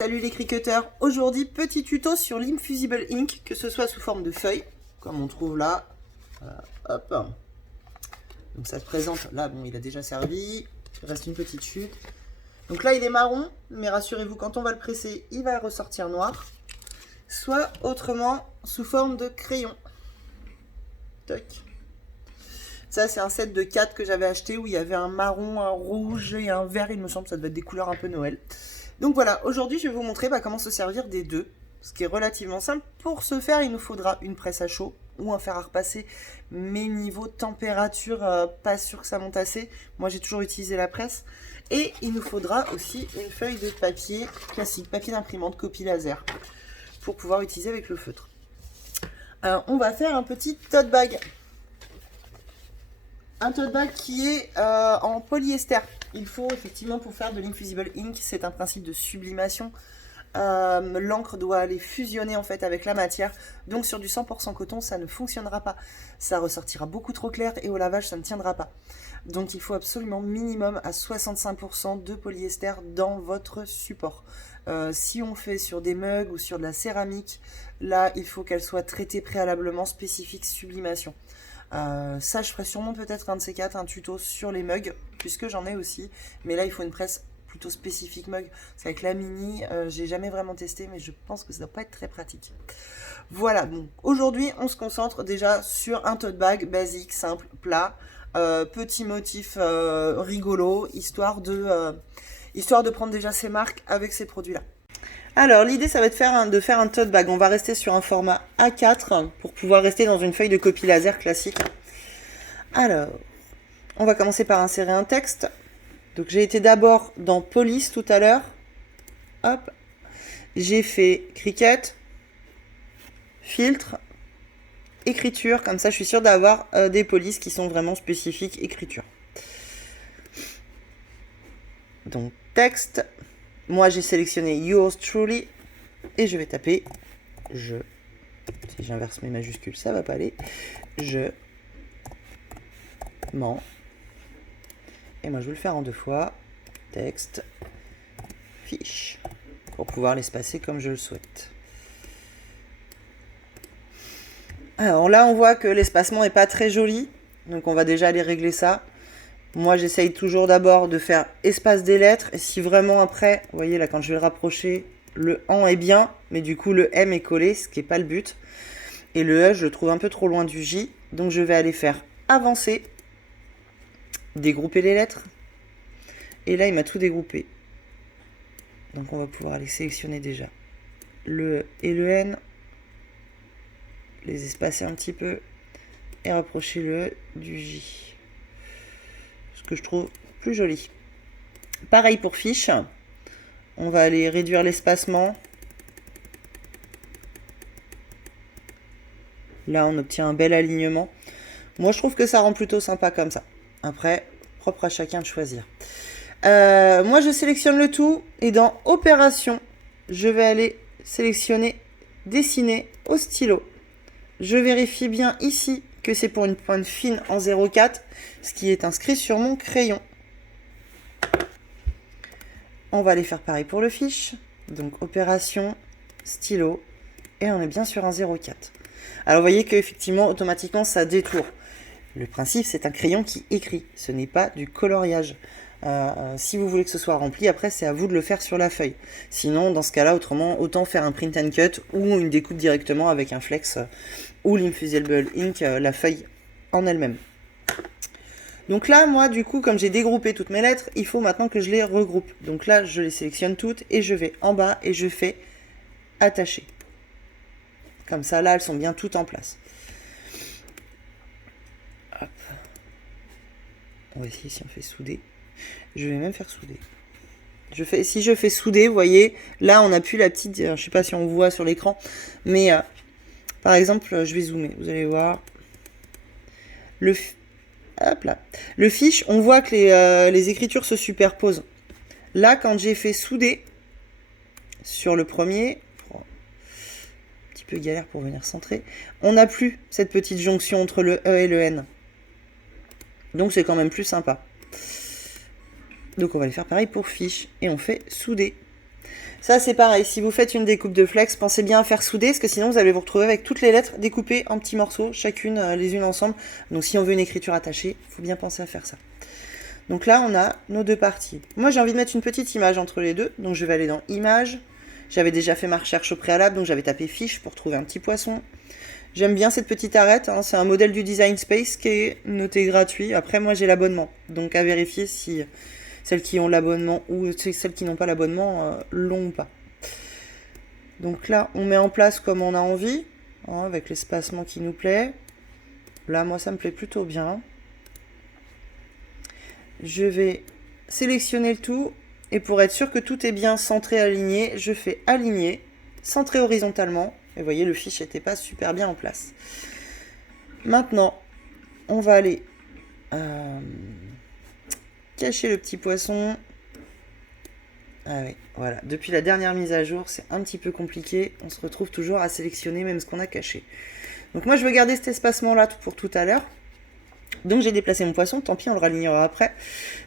Salut les cricketeurs, aujourd'hui petit tuto sur l'Infusible Ink, que ce soit sous forme de feuilles, comme on trouve là, voilà, hop, donc ça se présente, là bon il a déjà servi, il reste une petite chute, donc là il est marron, mais rassurez-vous quand on va le presser il va ressortir noir, soit autrement sous forme de crayon, toc. Ça c'est un set de 4 que j'avais acheté où il y avait un marron, un rouge et un vert, il me semble, ça devait être des couleurs un peu Noël. Donc voilà, aujourd'hui je vais vous montrer comment se servir des deux, ce qui est relativement simple. Pour ce faire, il nous faudra une presse à chaud ou un fer à repasser, mais niveau température, pas sûr que ça monte assez. Moi j'ai toujours utilisé la presse. Et il nous faudra aussi une feuille de papier classique, papier d'imprimante, copie laser, pour pouvoir utiliser avec le feutre. Alors on va faire un petit tote bag. Un tote bag qui est en polyester. Il faut effectivement, pour faire de l'Infusible Ink, c'est un principe de sublimation. L'encre doit aller fusionner en fait avec la matière. Donc sur du 100% coton, ça ne fonctionnera pas. Ça ressortira beaucoup trop clair et au lavage, ça ne tiendra pas. Donc il faut absolument minimum à 65% de polyester dans votre support. Si on fait sur des mugs ou sur de la céramique, là il faut qu'elle soit traitée préalablement, spécifique sublimation. Ça je ferai sûrement peut-être un de ces quatre, un tuto sur les mugs, puisque j'en ai aussi, mais là il faut une presse plutôt spécifique mug, parce qu'avec la mini, j'ai jamais vraiment testé, mais je pense que ça doit pas être très pratique. Voilà, donc aujourd'hui on se concentre déjà sur un tote bag basique, simple, plat, petit motif rigolo, histoire de prendre déjà ses marques avec ces produits-là. Alors, l'idée, ça va être de faire un tote bag. On va rester sur un format A4 pour pouvoir rester dans une feuille de copie laser classique. Alors, on va commencer par insérer un texte. Donc, j'ai été d'abord dans police tout à l'heure. Hop. J'ai fait cricket, filtre, écriture. Comme ça, je suis sûre d'avoir des polices qui sont vraiment spécifiques écriture. Donc, texte. Moi, j'ai sélectionné Yours Truly et je vais taper je. Si j'inverse mes majuscules, ça va pas aller. Je mens. Et moi, je vais le faire en 2 fois. Texte, fiche, pour pouvoir l'espacer comme je le souhaite. Alors là, on voit que l'espacement n'est pas très joli. Donc, on va déjà aller régler ça. Moi, j'essaye toujours d'abord de faire espace des lettres. Et si vraiment après, vous voyez là, quand je vais le rapprocher, le AN est bien, mais du coup, le M est collé, ce qui n'est pas le but. Et le E, je le trouve un peu trop loin du J. Donc, je vais aller faire avancer, dégrouper les lettres. Et là, il m'a tout dégroupé. Donc, on va pouvoir aller sélectionner déjà le E et le N. Les espacer un petit peu. Et rapprocher le E du J. Que je trouve plus joli. Pareil pour fiche. On va aller réduire l'espacement. Là, on obtient un bel alignement. Moi, je trouve que ça rend plutôt sympa comme ça. Après, propre à chacun de choisir. Moi, je sélectionne le tout. Et dans Opération, je vais aller sélectionner Dessiner au stylo. Je vérifie bien ici que c'est pour une pointe fine en 0,4, ce qui est inscrit sur mon crayon. On va aller faire pareil pour le fiche. Donc opération, stylo, et on est bien sur un 0,4. Alors vous voyez qu'effectivement, automatiquement, ça détourne. Le principe, c'est un crayon qui écrit, ce n'est pas du coloriage. Si vous voulez que ce soit rempli, après c'est à vous de le faire sur la feuille. Sinon, dans ce cas-là, autrement, autant faire un print and cut ou une découpe directement avec un flex ou l'Infusible Ink, la feuille en elle-même. Donc là, moi, du coup, comme j'ai dégroupé toutes mes lettres, il faut maintenant que je les regroupe. Donc là, je les sélectionne toutes et je vais en bas et je fais attacher. Comme ça, là, elles sont bien toutes en place. Hop. On va essayer si on fait souder. Je vais même faire souder. Si je fais souder, vous voyez, là, on n'a plus la petite... je ne sais pas si on voit sur l'écran, mais par exemple, je vais zoomer. Vous allez voir. Hop là. Le fiche, on voit que les écritures se superposent. Là, quand j'ai fait souder sur le premier, un petit peu galère pour venir centrer, on n'a plus cette petite jonction entre le E et le N. Donc, c'est quand même plus sympa. Donc, on va aller faire pareil pour fiche. Et on fait souder. Ça, c'est pareil. Si vous faites une découpe de flex, pensez bien à faire souder, parce que sinon, vous allez vous retrouver avec toutes les lettres découpées en petits morceaux, chacune les unes ensemble. Donc, si on veut une écriture attachée, il faut bien penser à faire ça. Donc là, on a nos deux parties. Moi, j'ai envie de mettre une petite image entre les deux. Donc, je vais aller dans Images. J'avais déjà fait ma recherche au préalable, donc j'avais tapé Fiche pour trouver un petit poisson. J'aime bien cette petite arête. Hein. C'est un modèle du Design Space qui est noté gratuit. Après, moi, j'ai l'abonnement. Donc, à vérifier si celles qui ont l'abonnement ou celles qui n'ont pas l'abonnement l'ont ou pas. Donc là, on met en place comme on a envie, hein, avec l'espacement qui nous plaît. Là, moi, ça me plaît plutôt bien. Je vais sélectionner le tout. Et pour être sûr que tout est bien centré, aligné, je fais aligner, centré horizontalement. Et vous voyez, le fiche n'était pas super bien en place. Maintenant, on va aller cacher le petit poisson. Ah oui, voilà. Depuis la dernière mise à jour, c'est un petit peu compliqué. On se retrouve toujours à sélectionner même ce qu'on a caché. Donc moi, je veux garder cet espacement-là pour tout à l'heure. Donc j'ai déplacé mon poisson, tant pis, on le ralignera après.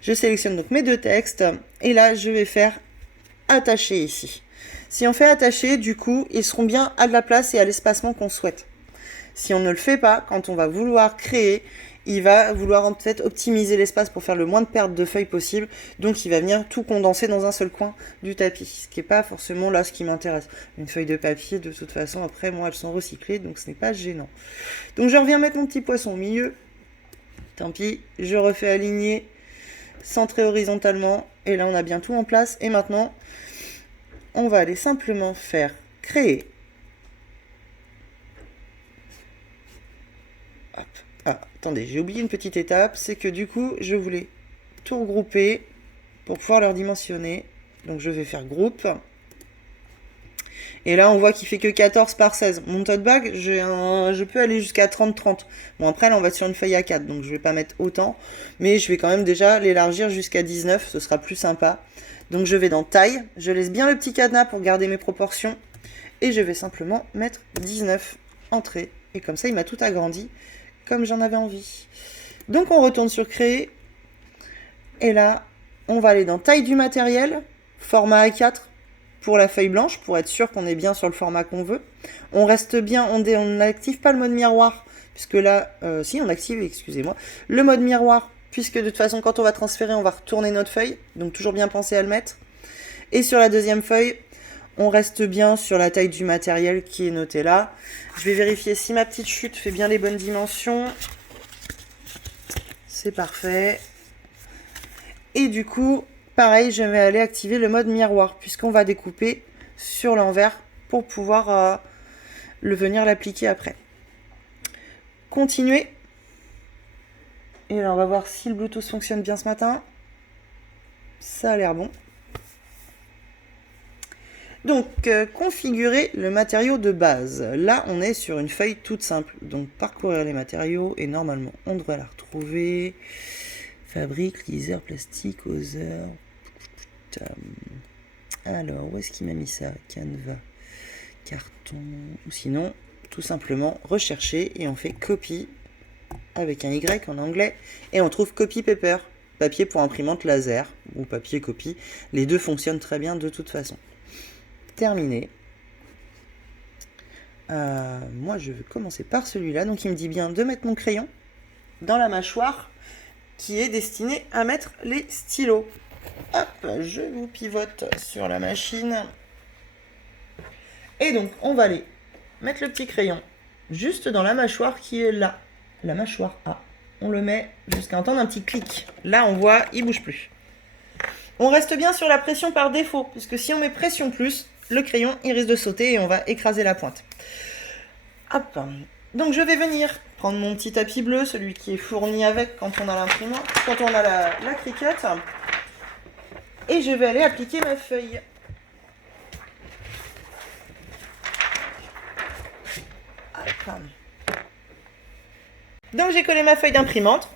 Je sélectionne donc mes deux textes. Et là, je vais faire attacher ici. Si on fait attacher, du coup, ils seront bien à de la place et à l'espacement qu'on souhaite. Si on ne le fait pas, quand on va vouloir créer, il va vouloir en fait optimiser l'espace pour faire le moins de pertes de feuilles possible. Donc il va venir tout condenser dans un seul coin du tapis. Ce qui n'est pas forcément là ce qui m'intéresse. Une feuille de papier, de toute façon, après moi elles sont recyclées, donc ce n'est pas gênant. Donc je reviens mettre mon petit poisson au milieu. Tant pis, je refais aligner, centré horizontalement. Et là on a bien tout en place. Et maintenant, on va aller simplement faire créer. Hop. Ah, attendez, j'ai oublié une petite étape, c'est que du coup, je voulais tout regrouper pour pouvoir leur dimensionner. Donc je vais faire groupe. Et là, on voit qu'il fait que 14 par 16. Mon tote bag, je peux aller jusqu'à 30-30. Bon, après, là, on va être sur une feuille A4, donc je vais pas mettre autant. Mais je vais quand même déjà l'élargir jusqu'à 19, ce sera plus sympa. Donc je vais dans taille, je laisse bien le petit cadenas pour garder mes proportions. Et je vais simplement mettre 19 entrées. Et comme ça, il m'a tout agrandi comme j'en avais envie. Donc on retourne sur créer. Et là, on va aller dans taille du matériel, format A4 pour la feuille blanche, pour être sûr qu'on est bien sur le format qu'on veut. On reste bien, on n'active pas le mode miroir, puisque là, si on active, excusez-moi, le mode miroir, puisque de toute façon, quand on va transférer, on va retourner notre feuille, donc toujours bien penser à le mettre. Et sur la deuxième feuille, on reste bien sur la taille du matériel qui est noté là. Je vais vérifier si ma petite chute fait bien les bonnes dimensions. C'est parfait. Et du coup, pareil, je vais aller activer le mode miroir, puisqu'on va découper sur l'envers pour pouvoir venir l'appliquer après. Continuer. Et là, on va voir si le Bluetooth fonctionne bien ce matin. Ça a l'air bon. Donc, configurer le matériau de base. Là, on est sur une feuille toute simple. Donc, parcourir les matériaux et normalement, on devrait la retrouver. Fabrique, liseur, plastique, oseur. Alors, où est-ce qu'il m'a mis ça? Canva, carton. Ou sinon, tout simplement, rechercher et on fait copie avec un Y en anglais. Et on trouve copy paper. Papier pour imprimante laser ou papier copie. Les deux fonctionnent très bien de toute façon. Terminé. Moi, je vais commencer par celui-là. Donc, il me dit bien de mettre mon crayon dans la mâchoire qui est destinée à mettre les stylos. Hop, je vous pivote sur la machine. Et donc, on va aller mettre le petit crayon juste dans la mâchoire qui est là. La mâchoire A. On le met jusqu'à entendre un petit clic. Là, on voit, il bouge plus. On reste bien sur la pression par défaut, puisque si on met pression plus, le crayon, il risque de sauter et on va écraser la pointe. Hop. Donc, je vais venir prendre mon petit tapis bleu, celui qui est fourni avec quand on a l'imprimante, quand on a la Cricut. Et je vais aller appliquer ma feuille. Hop. Donc, j'ai collé ma feuille d'imprimante.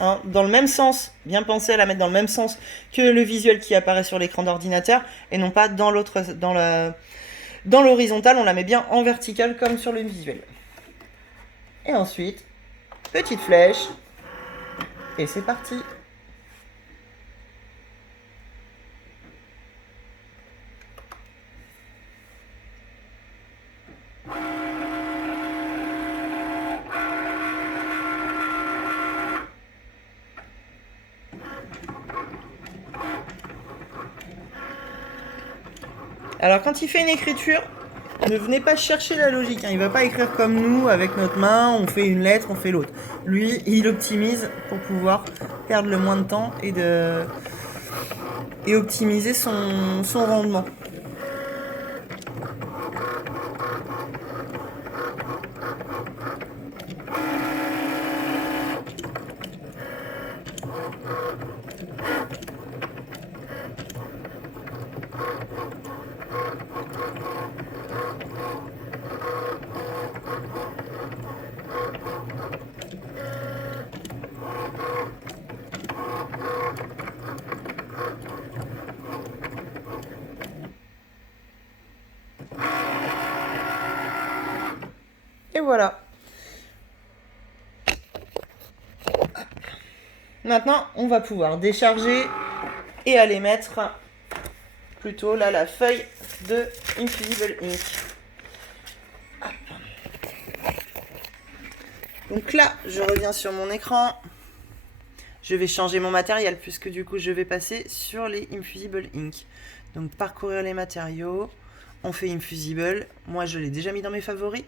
Hein, dans le même sens, bien penser à la mettre dans le même sens que le visuel qui apparaît sur l'écran d'ordinateur et non pas dans l'autre, dans l'horizontale, on la met bien en vertical comme sur le visuel. Et ensuite, petite flèche et c'est parti. Alors quand il fait une écriture, ne venez pas chercher la logique, hein. Il ne va pas écrire comme nous, avec notre main, on fait une lettre, on fait l'autre. Lui, il optimise pour pouvoir perdre le moins de temps et optimiser son rendement. Et voilà. Maintenant, on va pouvoir décharger et aller mettre plutôt là la feuille de Infusible Ink. Donc là, je reviens sur mon écran. Je vais changer mon matériel puisque du coup, je vais passer sur les Infusible Ink. Donc parcourir les matériaux. On fait Infusible. Moi, je l'ai déjà mis dans mes favoris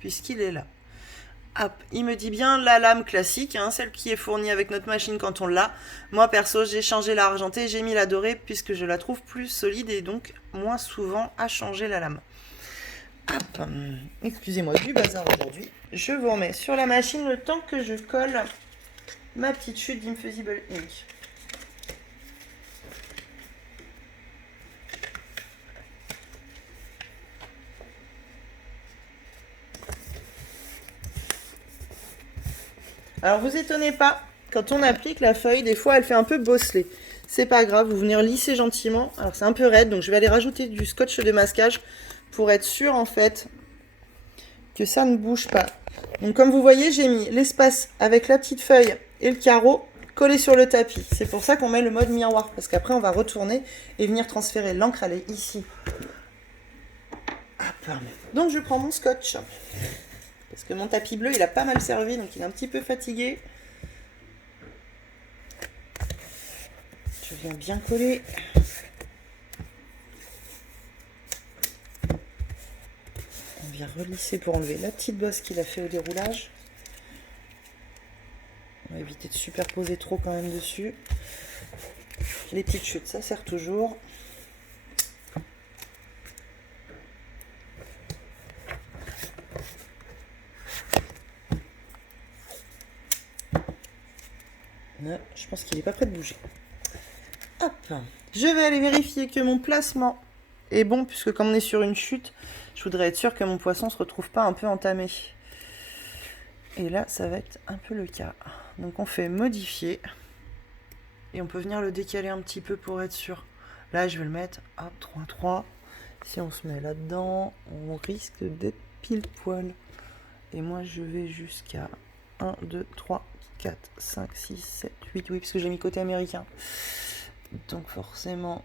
puisqu'il est là. Hop, il me dit bien la lame classique, hein, celle qui est fournie avec notre machine quand on l'a. Moi perso, j'ai changé la argentée, j'ai mis la dorée puisque je la trouve plus solide et donc moins souvent à changer la lame. Hop, excusez-moi du bazar aujourd'hui. Je vous remets sur la machine le temps que je colle ma petite chute d'Infusible Ink. Alors vous étonnez pas, quand on applique la feuille, des fois elle fait un peu bosseler. C'est pas grave, vous venez lisser gentiment. Alors c'est un peu raide, donc je vais aller rajouter du scotch de masquage pour être sûr en fait que ça ne bouge pas. Donc comme vous voyez, j'ai mis l'espace avec la petite feuille et le carreau collé sur le tapis. C'est pour ça qu'on met le mode miroir, parce qu'après on va retourner et venir transférer l'encre, elle est ici. Hop. Donc je prends mon scotch. Parce que mon tapis bleu, il a pas mal servi, donc il est un petit peu fatigué. Je viens bien coller. On vient relisser pour enlever la petite bosse qu'il a fait au déroulage. On va éviter de superposer trop quand même dessus. Les petites chutes, ça sert toujours. Je pense qu'il n'est pas prêt de bouger. Hop. Je vais aller vérifier que mon placement est bon, puisque comme on est sur une chute, je voudrais être sûr que mon poisson ne se retrouve pas un peu entamé. Et là, ça va être un peu le cas. Donc on fait modifier. Et on peut venir le décaler un petit peu pour être sûr. Là, je vais le mettre à 3,3. Si on se met là-dedans, on risque d'être pile poil. Et moi, je vais jusqu'à 1, 2, 3, 4, 5, 6, 7, 8, oui, parce que j'ai mis côté américain. Donc forcément,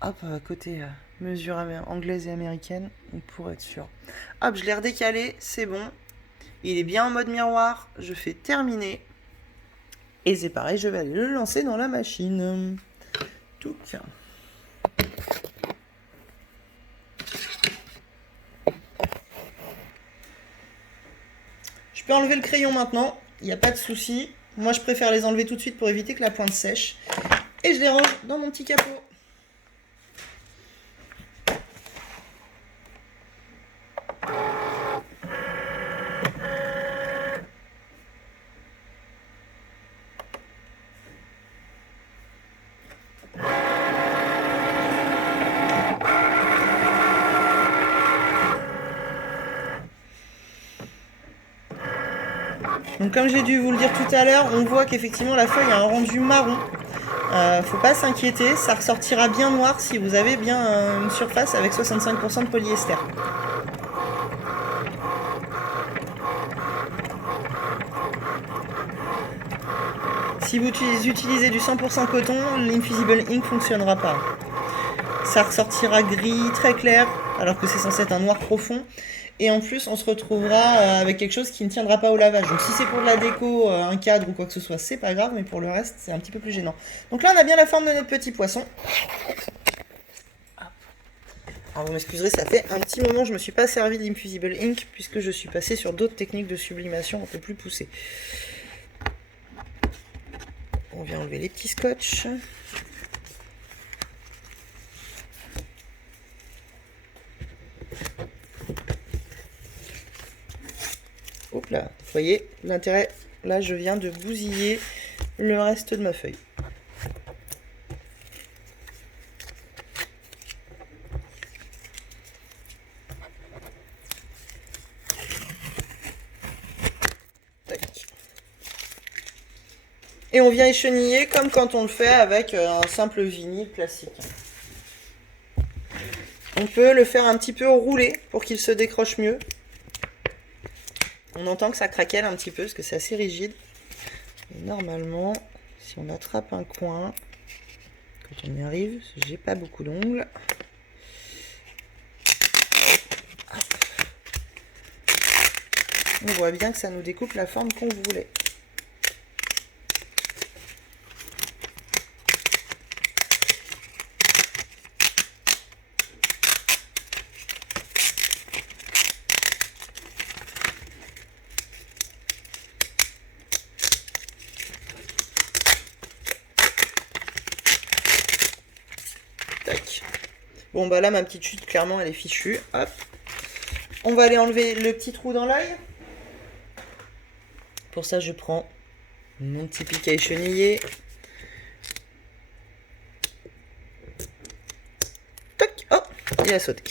hop, côté mesure anglaise et américaine, pour être sûr. Hop, je l'ai redécalé, c'est bon. Il est bien en mode miroir, je fais terminer. Et c'est pareil, je vais aller le lancer dans la machine. Touc. Je peux enlever le crayon maintenant, il n'y a pas de souci. Moi, je préfère les enlever tout de suite pour éviter que la pointe sèche. Et je les range dans mon petit capot. Donc comme j'ai dû vous le dire tout à l'heure, on voit qu'effectivement la feuille a un rendu marron. Faut pas s'inquiéter, ça ressortira bien noir si vous avez bien une surface avec 65% de polyester. Si vous utilisez du 100% coton, l'Infusible Ink fonctionnera pas. Ça ressortira gris très clair, alors que c'est censé être un noir profond. Et en plus, on se retrouvera avec quelque chose qui ne tiendra pas au lavage. Donc si c'est pour de la déco, un cadre ou quoi que ce soit, c'est pas grave, mais pour le reste, c'est un petit peu plus gênant. Donc là, on a bien la forme de notre petit poisson. Alors vous m'excuserez, ça fait un petit moment que je ne me suis pas servi de l'Infusible Ink puisque je suis passée sur d'autres techniques de sublimation un peu plus poussées. On vient enlever les petits scotch. Hop là, vous voyez l'intérêt, là je viens de bousiller le reste de ma feuille. Et on vient écheniller comme quand on le fait avec un simple vinyle classique. On peut le faire un petit peu rouler pour qu'il se décroche mieux. On entend que ça craquelle un petit peu parce que c'est assez rigide. Et normalement, si on attrape un coin, quand on y arrive, j'ai pas beaucoup d'ongles. On voit bien que ça nous découpe la forme qu'on voulait. Bon bah là ma petite chute clairement elle est fichue. Hop. On va aller enlever le petit trou dans l'œil. Pour ça je prends mon petit pic à écheniller. Toc. Oh, il a sauté.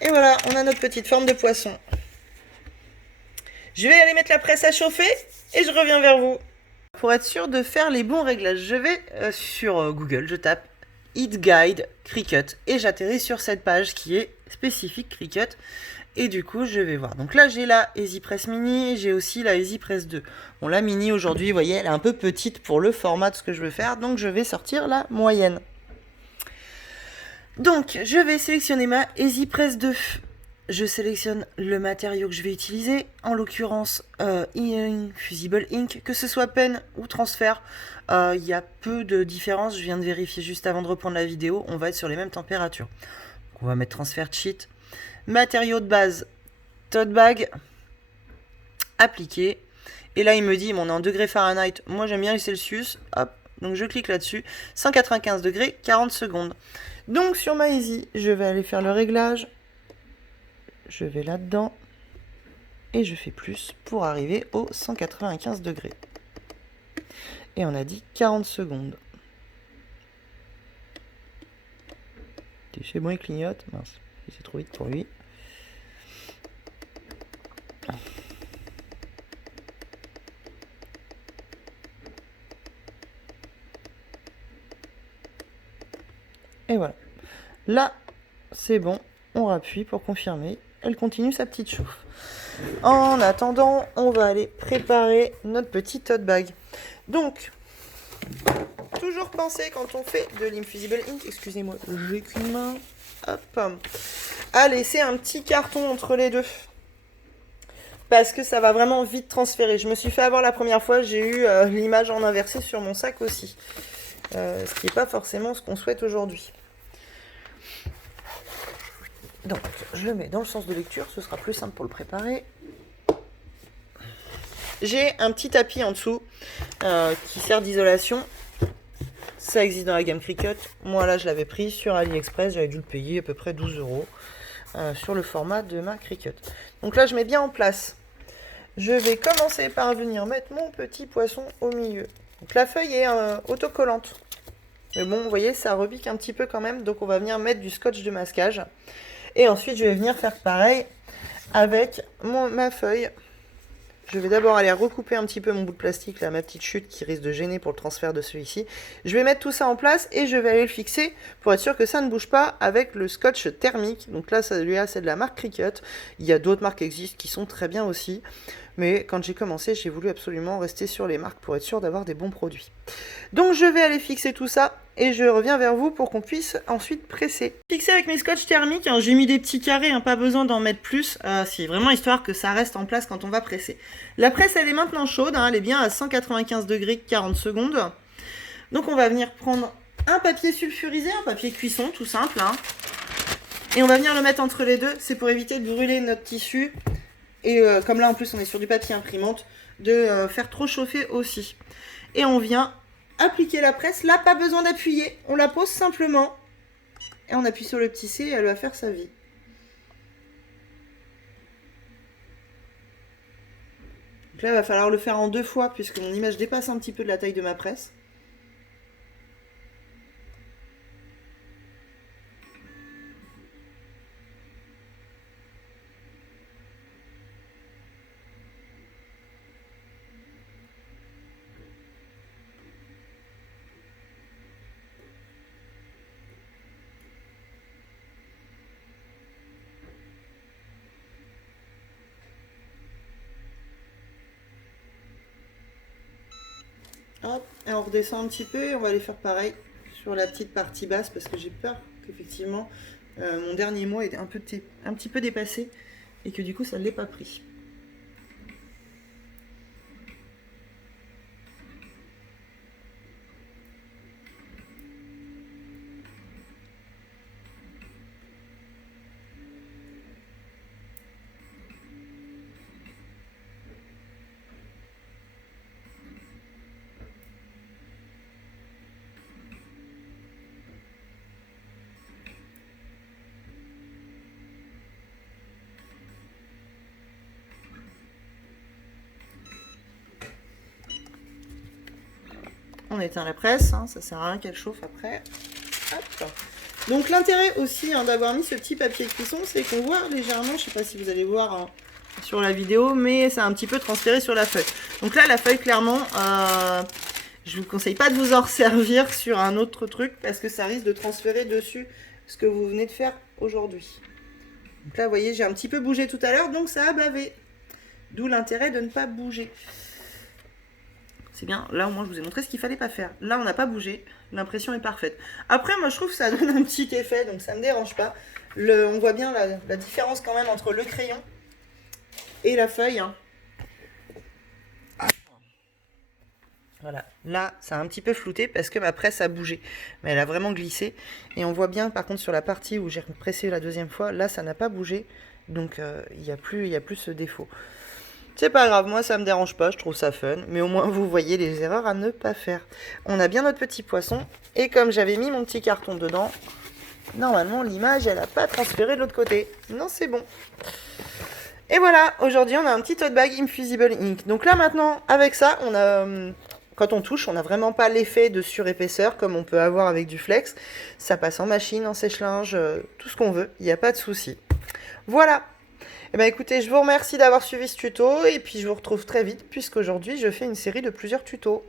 Et voilà, on a notre petite forme de poisson. Je vais aller mettre la presse à chauffer et je reviens vers vous. Pour être sûr de faire les bons réglages, je vais sur Google, je tape Heat Guide Cricut et j'atterris sur cette page qui est spécifique Cricut et du coup je vais voir. Donc là j'ai la EasyPress Mini et j'ai aussi la EasyPress 2. Bon la Mini aujourd'hui vous voyez elle est un peu petite pour le format de ce que je veux faire donc je vais sortir la moyenne. Donc je vais sélectionner ma EasyPress 2. Je sélectionne le matériau que je vais utiliser, en l'occurrence Infusible Ink, que ce soit pen ou transfert, il y a peu de différence, je viens de vérifier juste avant de reprendre la vidéo, on va être sur les mêmes températures. Donc on va mettre transfert cheat, matériau de base, tote bag, appliqué, et là il me dit, on est en degrés Fahrenheit, moi j'aime bien les Celsius, hop, donc je clique là-dessus, 195 degrés, 40 secondes. Donc sur ma Easy, je vais aller faire le réglage. Je vais là-dedans et je fais plus pour arriver aux 195 degrés. Et on a dit 40 secondes. C'est bon, il clignote. Mince, c'est trop vite pour lui. Et voilà. Là, c'est bon. On rappuie pour confirmer. Elle continue sa petite chauffe. En attendant, on va aller préparer notre petit tote bag. Donc, toujours penser quand on fait de l'Infusible Ink, excusez-moi, j'ai qu'une main, hop, à laisser un petit carton entre les deux. Parce que ça va vraiment vite transférer. Je me suis fait avoir la première fois, j'ai eu l'image en inversé sur mon sac aussi. Ce qui n'est pas forcément ce qu'on souhaite aujourd'hui. Donc, je le mets dans le sens de lecture, ce sera plus simple pour le préparer. J'ai un petit tapis en dessous qui sert d'isolation. Ça existe dans la gamme Cricut. Moi, là, je l'avais pris sur AliExpress. J'avais dû le payer à peu près 12 € sur le format de ma Cricut. Donc là, je mets bien en place. Je vais commencer par venir mettre mon petit poisson au milieu. Donc la feuille est autocollante. Mais bon, vous voyez, ça repique un petit peu quand même. Donc on va venir mettre du scotch de masquage. Et ensuite, je vais venir faire pareil avec ma feuille. Je vais d'abord aller recouper un petit peu mon bout de plastique, là, ma petite chute qui risque de gêner pour le transfert de celui-ci. Je vais mettre tout ça en place et je vais aller le fixer pour être sûr que ça ne bouge pas avec le scotch thermique. Donc là, celui-là, c'est de la marque Cricut. Il y a d'autres marques qui existent qui sont très bien aussi. Mais quand j'ai commencé, j'ai voulu absolument rester sur les marques pour être sûr d'avoir des bons produits. Donc je vais aller fixer tout ça et je reviens vers vous pour qu'on puisse ensuite presser. Fixer avec mes scotch thermiques, hein, j'ai mis des petits carrés, hein, pas besoin d'en mettre plus. C'est vraiment histoire que ça reste en place quand on va presser. La presse, elle est maintenant chaude, hein, elle est bien à 195 degrés 40 secondes. Donc on va venir prendre un papier sulfurisé, un papier cuisson tout simple. Hein. Et on va venir le mettre entre les deux. C'est pour éviter de brûler notre tissu. Et comme là, en plus, on est sur du papier imprimante, de faire trop chauffer aussi. Et on vient appliquer la presse. Là, pas besoin d'appuyer. On la pose simplement. Et on appuie sur le petit C et elle va faire sa vie. Donc là, il va falloir le faire en 2 fois puisque mon image dépasse un petit peu de la taille de ma presse. Hop, et on redescend un petit peu et on va aller faire pareil sur la petite partie basse parce que j'ai peur qu'effectivement mon dernier mot est un petit peu dépassé et que du coup ça ne l'ait pas pris. On éteint la presse, hein, ça sert à rien qu'elle chauffe après. Hop. Donc l'intérêt aussi d'avoir mis ce petit papier cuisson, c'est qu'on voit légèrement, je ne sais pas si vous allez voir hein, sur la vidéo, mais ça a un petit peu transféré sur la feuille. Donc là, la feuille, clairement, je ne vous conseille pas de vous en servir sur un autre truc parce que ça risque de transférer dessus ce que vous venez de faire aujourd'hui. Donc là, vous voyez, j'ai un petit peu bougé tout à l'heure, donc ça a bavé. D'où l'intérêt de ne pas bouger. C'est bien, là au moins je vous ai montré ce qu'il fallait pas faire. Là on n'a pas bougé, l'impression est parfaite. Après moi je trouve que ça donne un petit effet, donc ça me dérange pas. On voit bien la différence quand même entre le crayon et la feuille. Hein. Voilà, là ça a un petit peu flouté parce que ma presse a bougé. Mais elle a vraiment glissé. Et on voit bien par contre sur la partie où j'ai pressé la deuxième fois, là ça n'a pas bougé. Donc il n'y a plus ce défaut. C'est pas grave, moi ça me dérange pas, je trouve ça fun. Mais au moins vous voyez les erreurs à ne pas faire. On a bien notre petit poisson. Et comme j'avais mis mon petit carton dedans, normalement l'image elle n'a pas transféré de l'autre côté. Non, c'est bon. Et voilà, aujourd'hui on a un petit tote bag Infusible Ink. Donc là maintenant, avec ça, on a... Quand on touche, on n'a vraiment pas l'effet de surépaisseur comme on peut avoir avec du flex. Ça passe en machine, en sèche-linge, tout ce qu'on veut. Il n'y a pas de souci. Voilà. Eh bien écoutez, je vous remercie d'avoir suivi ce tuto et puis je vous retrouve très vite puisqu'aujourd'hui je fais une série de plusieurs tutos.